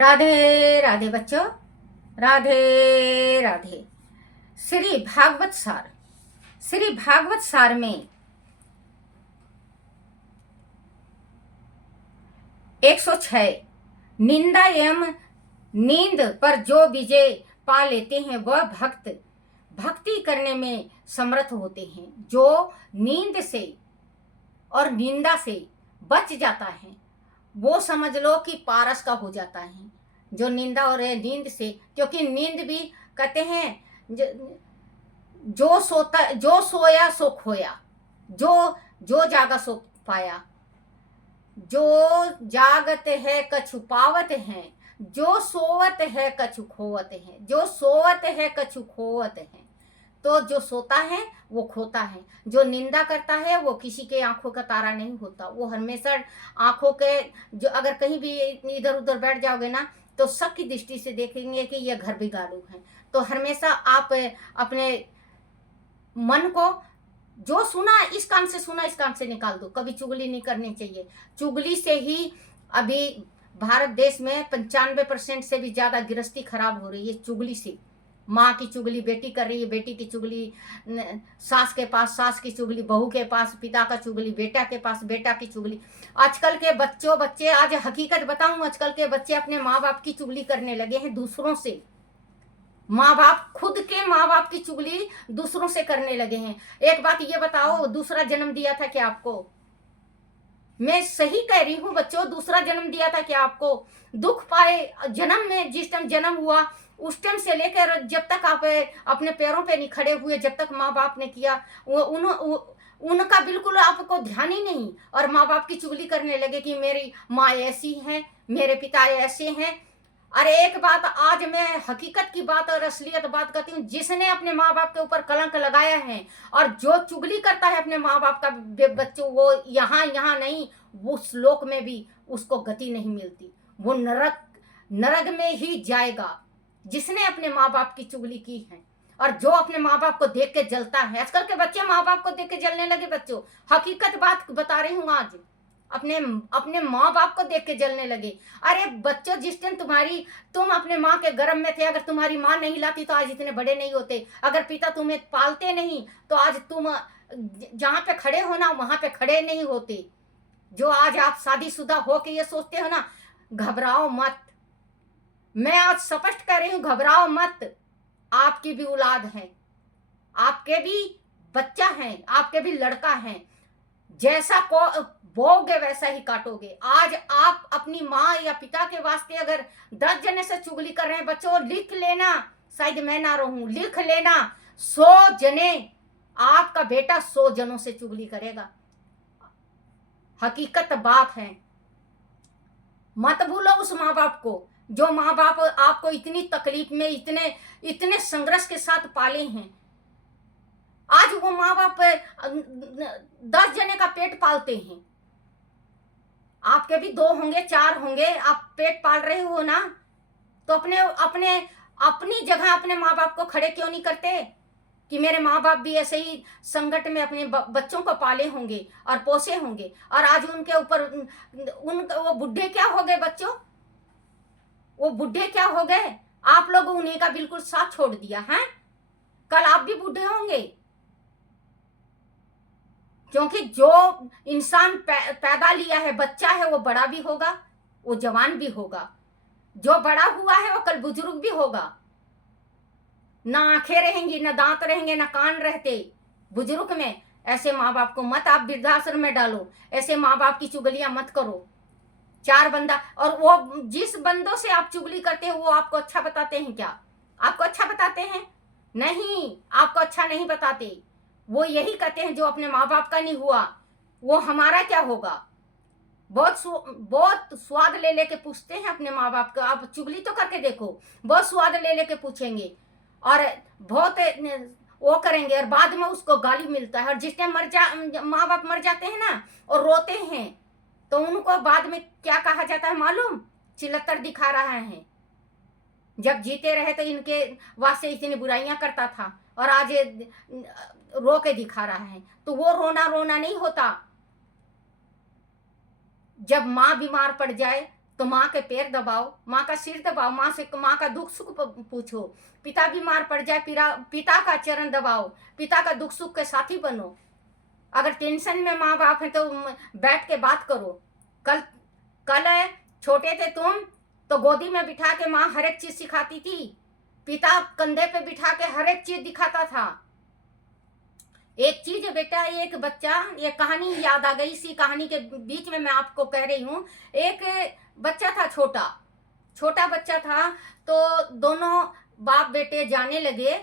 राधे राधे बच्चों, राधे राधे। श्री भागवत सार में 106 निंदा एवं नींद पर जो विजय पा लेते हैं वह भक्ति करने में समर्थ होते हैं। जो नींद से और निंदा से बच जाता है वो समझ लो कि पारस का हो जाता है। जो निंदा और नींद से, क्योंकि नींद भी कहते हैं जो सोया सो खोया, जो जागा सो पाया, जो जागत है कछु पावत है, जो सोवत है कछु खोवत है, जो सोवत है कछु खोवत है। तो जो सोता है वो खोता है, जो निंदा करता है वो किसी के आंखों का तारा नहीं होता। वो हमेशा आंखों के, जो अगर कहीं भी इधर उधर बैठ जाओगे ना तो सबकी दृष्टि से देखेंगे कि ये घर बिगाड़ू है। तो हमेशा आप अपने मन को जो सुना इस काम से सुना इस काम से निकाल दो। कभी चुगली नहीं करनी चाहिए। चुगली से ही अभी भारत देश में 95% से भी ज्यादा गृहस्थी खराब हो रही है। चुगली से माँ की चुगली बेटी कर रही है, बेटी की चुगली सास के पास, सास की चुगली बहू के पास, पिता का चुगली बेटा के पास, बेटा की चुगली। आजकल के बच्चे आज हकीकत बताऊं, आजकल के बच्चे अपने माँ बाप की चुगली करने लगे हैं दूसरों से। माँ बाप, खुद के माँ बाप की चुगली दूसरों से करने लगे हैं। एक बात ये बताओ, दूसरा जन्म दिया था क्या आपको? मैं सही कह रही हूँ बच्चों, दूसरा जन्म दिया था क्या आपको? दुख पाए जन्म में, जिस टाइम जन्म हुआ उस टाइम से लेकर जब तक आप अपने पैरों पे नहीं खड़े हुए, जब तक माँ बाप ने किया उनका बिल्कुल आपको ध्यान ही नहीं, और माँ बाप की चुगली करने लगे कि मेरी माँ ऐसी है, मेरे पिता ऐसे हैं। अरे एक बात आज मैं हकीकत की बात और असलियत बात करती हूँ, जिसने अपने माँ बाप के ऊपर कलंक लगाया है और जो चुगली करता है अपने माँ बाप का बच्चों, वो यहाँ नहीं, उस लोक में भी उसको गति नहीं मिलती। वो नरक में ही जाएगा जिसने अपने माँ बाप की चुगली की है। और जो अपने माँ बाप को देख के जलता है, आजकल के बच्चे माँ बाप को देख के जलने लगे बच्चों, हकीकत बात बता रही हूँ आज। अपने माँ बाप को देख के जलने लगे। अरे बच्चों, जिस दिन तुम अपने माँ के गर्भ में थे, अगर तुम्हारी माँ नहीं लाती तो आज इतने बड़े नहीं होते। अगर पिता तुम्हें पालते नहीं तो आज तुम जहाँ पे खड़े हो ना वहां पे खड़े नहीं होते। जो आज आप शादीशुदा हो के ये सोचते हो ना, घबराओ मत। मैं आज स्पष्ट कर रही हूँ, घबराओ मत। आपकी भी औलाद है, आपके भी बच्चा है, आपके भी लड़का है। जैसा को बोओगे वैसा ही काटोगे। आज आप अपनी माँ या पिता के वास्ते अगर 10 जने से चुगली कर रहे हैं बच्चों, लिख लेना, शायद मैं ना रहूं, लिख लेना, 100 जने, आपका बेटा 100 जनों से चुगली करेगा। हकीकत बात है। मत भूलो उस माँ बाप को, जो माँ बाप आपको इतनी तकलीफ में, इतने संघर्ष के साथ पाले हैं। आज वो माँ बाप 10 जने का पेट पालते हैं। आपके भी 2 होंगे, 4 होंगे, आप पेट पाल रहे हो ना, तो अपनी जगह अपने माँ बाप को खड़े क्यों नहीं करते कि मेरे माँ बाप भी ऐसे ही संकट में अपने बच्चों को पाले होंगे और पोसे होंगे, और आज उनके ऊपर वो बुढ़े क्या हो गए बच्चों? वो बुढ़े क्या हो गए? आप लोग उन्हीं का बिल्कुल साथ छोड़ दिया है। कल आप भी बूढ़े होंगे, क्योंकि जो इंसान पैदा लिया है, बच्चा है, वो बड़ा भी होगा, वो जवान भी होगा। जो बड़ा हुआ है वो कल बुजुर्ग भी होगा। ना आंखें रहेंगी, ना दांत रहेंगे, ना कान रहते बुजुर्ग में। ऐसे माँ बाप को मत आप वृद्धाश्रम में डालो, ऐसे माँ बाप की चुगलियां मत करो। 4 बंदा, और वो जिस बंदों से आप चुगली करते हो वो आपको अच्छा बताते हैं क्या? आपको अच्छा बताते हैं? नहीं, आपको अच्छा नहीं बताते। वो यही कहते हैं जो अपने माँ बाप का नहीं हुआ वो हमारा क्या होगा। बहुत स्वाद ले लेके पूछते हैं अपने माँ बाप का। आप चुगली तो करके देखो, बहुत स्वाद ले लेके पूछेंगे और बहुत वो करेंगे, और बाद में उसको गाली मिलता है। और जिस टाइम माँ बाप मर जाते हैं ना और रोते हैं, तो उनको बाद में क्या कहा जाता है मालूम? चिल्लतर दिखा रहा है। जब जीते रहे तो इनके वास्ते इतनी बुराइयां करता था, और आज रो के दिखा रहा है। तो वो रोना नहीं होता। जब माँ बीमार पड़ जाए तो माँ के पैर दबाओ, माँ का सिर दबाओ, माँ का दुख सुख पूछो। पिता बीमार पड़ जाए, पिता का चरण दबाओ, पिता का दुख सुख के साथी बनो। अगर टेंशन में माँ बाप है तो बैठ के बात करो। कल छोटे थे तुम तो गोदी में बिठा के माँ हर एक चीज सिखाती थी, पिता कंधे पे बिठा के हर एक चीज दिखाता था। एक चीज है बेटा, एक बच्चा, ये कहानी याद आ गई, इसी कहानी के बीच में मैं आपको कह रही हूँ। एक बच्चा था, छोटा बच्चा था, तो दोनों बाप बेटे जाने लगे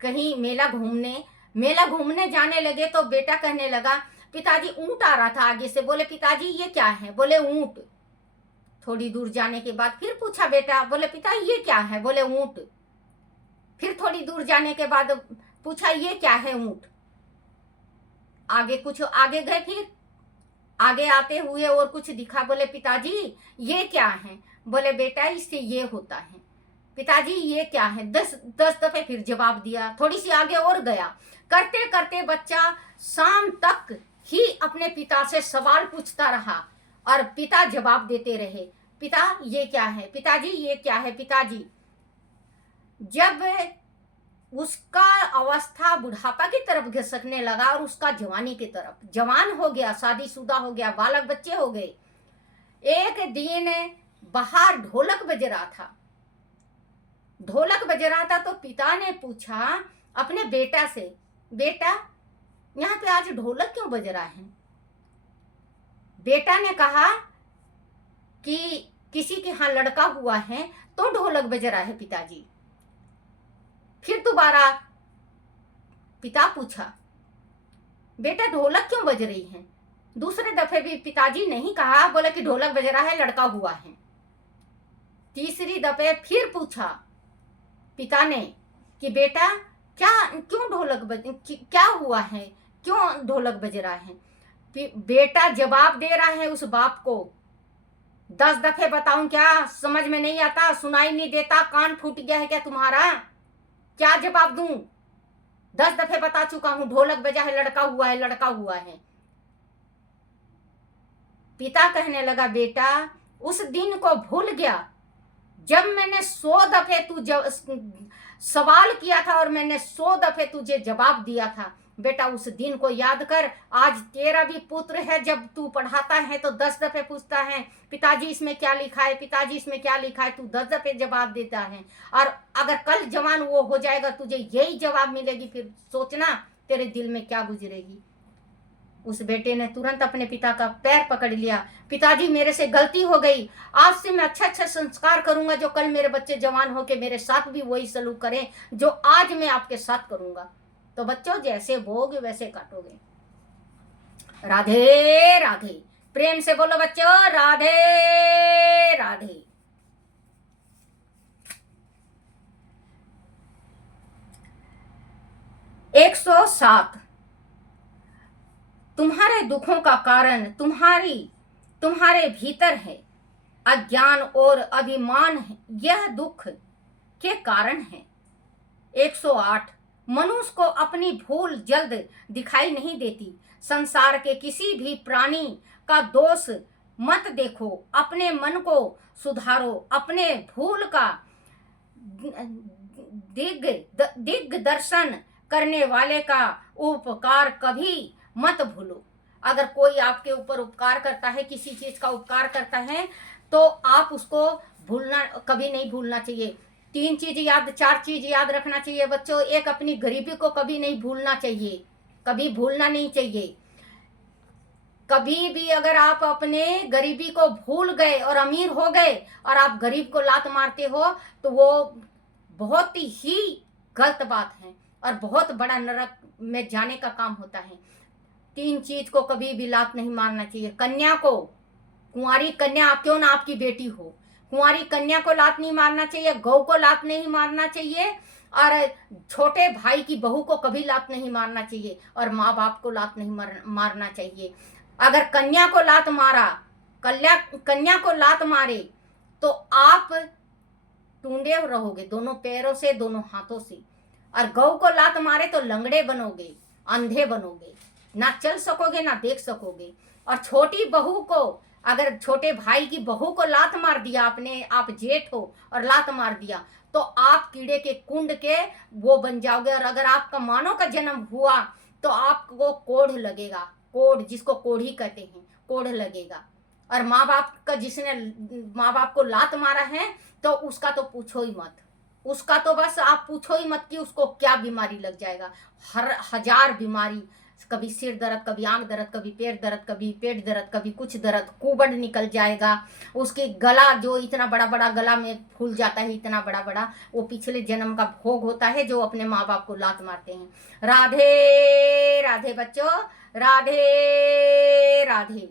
कहीं मेला घूमने जाने लगे। तो बेटा कहने लगा, पिताजी ऊंट आ रहा था आगे से, बोले पिताजी ये क्या है, बोले ऊंट। थोड़ी दूर जाने के बाद फिर पूछा बेटा, बोले पिता ये क्या है, बोले ऊंट। फिर थोड़ी दूर जाने के बाद पूछा ये क्या है, ऊंट। आगे गए, फिर आगे आते हुए और कुछ दिखा, बोले पिताजी ये क्या है, बोले बेटा इससे ये होता है। पिताजी ये क्या है, 10 दफे फिर जवाब दिया। थोड़ी सी आगे और गया, करते करते बच्चा शाम तक ही अपने पिता से सवाल पूछता रहा और पिता जवाब देते रहे, पिता ये क्या है, पिताजी ये क्या है, पिताजी। जब उसका अवस्था बुढ़ापा की तरफ घिसकने लगा और उसका जवानी की तरफ, जवान हो गया, शादीशुदा हो गया, बालक बच्चे हो गए। एक दिन बाहर ढोलक बज रहा था, तो पिता ने पूछा अपने बेटा से, बेटा यहाँ पे आज ढोलक क्यों बज रहा है। बेटा ने कहा कि किसी के यहाँ लड़का हुआ है तो ढोलक बज रहा है पिताजी। फिर दोबारा पिता पूछा, बेटा ढोलक क्यों बज रही है। दूसरे दफे भी पिताजी नहीं कहा, बोले कि ढोलक बज रहा है, लड़का हुआ है। तीसरी दफे फिर पूछा पिता ने कि बेटा क्यों क्या हुआ है, क्यों ढोलक बज रहा है। बेटा जवाब दे रहा है उस बाप को, 10 दफे बताऊं क्या, समझ में नहीं आता, सुनाई नहीं देता, कान फूट गया है क्या तुम्हारा, क्या जवाब दूं। 10 दफे बता चुका हूं, ढोलक बजा है, लड़का हुआ है। पिता कहने लगा, बेटा उस दिन को भूल गया जब मैंने 100 दफे सवाल किया था और मैंने 100 दफे तुझे जवाब दिया था। बेटा उस दिन को याद कर, आज तेरा भी पुत्र है, जब तू पढ़ाता है तो 10 दफे पूछता है, पिताजी इसमें क्या लिखा है, पिताजी इसमें क्या लिखा है, तू 10 दफे जवाब देता है। और अगर कल जवान वो हो जाएगा, तुझे यही जवाब मिलेगी, फिर सोचना तेरे दिल में क्या गुजरेगी। उस बेटे ने तुरंत अपने पिता का पैर पकड़ लिया, पिताजी मेरे से गलती हो गई, आज से मैं अच्छा संस्कार करूंगा, जो कल मेरे बच्चे जवान होके मेरे साथ भी वही सलूक करें जो आज मैं आपके साथ करूंगा। तो बच्चों जैसे बोगे वैसे काटोगे। राधे राधे, प्रेम से बोलो बच्चों, राधे राधे। एक 107, तुम्हारे दुखों का कारण तुम्हारे भीतर है, अज्ञान और अभिमान है, यह दुख के कारण है। 108, मनुष्य को अपनी भूल जल्द दिखाई नहीं देती, संसार के किसी भी प्राणी का दोष मत देखो, अपने मन को सुधारो, अपने भूल का दिग्दर्शन करने वाले का उपकार कभी मत भूलो। अगर कोई आपके ऊपर उपकार करता है, किसी चीज का उपकार करता है, तो आप उसको कभी नहीं भूलना चाहिए। 4 चीज याद रखना चाहिए बच्चों। एक, अपनी गरीबी को कभी नहीं भूलना चाहिए, कभी भूलना नहीं चाहिए। कभी भी अगर आप अपने गरीबी को भूल गए और अमीर हो गए और आप गरीब को लात मारते हो, तो वो बहुत ही गलत बात है और बहुत बड़ा नरक में जाने का काम होता है। 3 चीज को कभी भी लात नहीं मारना चाहिए। कन्या को, कुंवारी कन्या क्यों ना आपकी बेटी हो, कुंवारी कन्या को लात नहीं मारना चाहिए, गौ को लात नहीं मारना चाहिए, और छोटे भाई की बहू को कभी लात नहीं मारना चाहिए, और माँ बाप को लात नहीं मारना चाहिए। अगर कन्या को लात मारा, कन्या को लात मारे, तो आप टूंडे रहोगे दोनों पैरों से, दोनों हाथों से। और गौ को लात मारे तो लंगड़े बनोगे, अंधे बनोगे, ना चल सकोगे ना देख सकोगे। और छोटी बहू को अगर छोटे भाई की बहू को लात मार दिया आपने, आप जेठ हो और लात मार दिया, तो आप कीड़े के कुंड के वो बन जाओगे। और अगर आपका मानव का जन्म हुआ तो आपको कोढ़ लगेगा, कोढ़, जिसको कोढ़ी कहते हैं, कोढ़ लगेगा। और माँ बाप का, जिसने माँ बाप को लात मारा है, तो उसका तो पूछो ही मत, उसका तो बस आप पूछो ही मत कि उसको क्या बीमारी लग जाएगा। हर हजार बीमारी, कभी सिर दर्द, कभी आंख दर्द, कभी पैर दर्द, कभी पेट दर्द, कभी कुछ दर्द, कुबड़ निकल जाएगा। उसके गला, जो इतना बड़ा बड़ा गला में फूल जाता है, इतना बड़ा बड़ा, वो पिछले जन्म का भोग होता है, जो अपने माँ बाप को लात मारते हैं। राधे राधे बच्चों, राधे राधे।